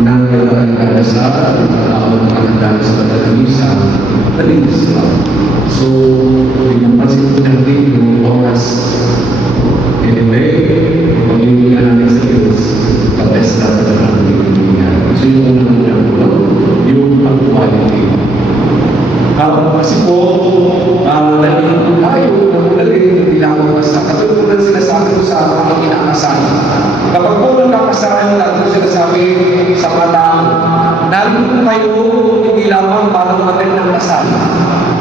Nagkakasal, nakakadanas sa talamisa, malinis lang. So, pinapansin ko natin yung oras. Anyway, pag-ibig ka natin sa Diyos, kapes natin ang pag-ibig. So, yung unang ko, yung pag-quality. Kasi po, nalilito tayo, hindi lang ako basta. Katulad ng sinasabi ko sa mga kinakasal. Kapag po nagkakasal, natin sinasabi sa mata, narito kayo hindi lamang para umatin ng kasal.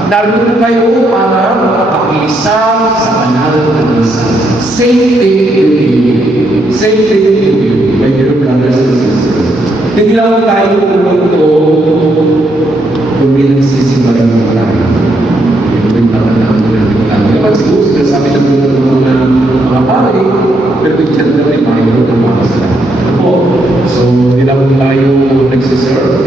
Narito kayo para makapag-isa sa banal na misa. Same thing with you. Same thing with you, my dear brothers and sisters. Hindi lang tayo pumunto kung may nagsisimula ng tayo. Yung tatanaan ko na ng tayo. Kapag siguro sinasabi ng mga pare, pero yung gender ni Mayo ng mga sila. So, hindi lang tayo nagsiserve,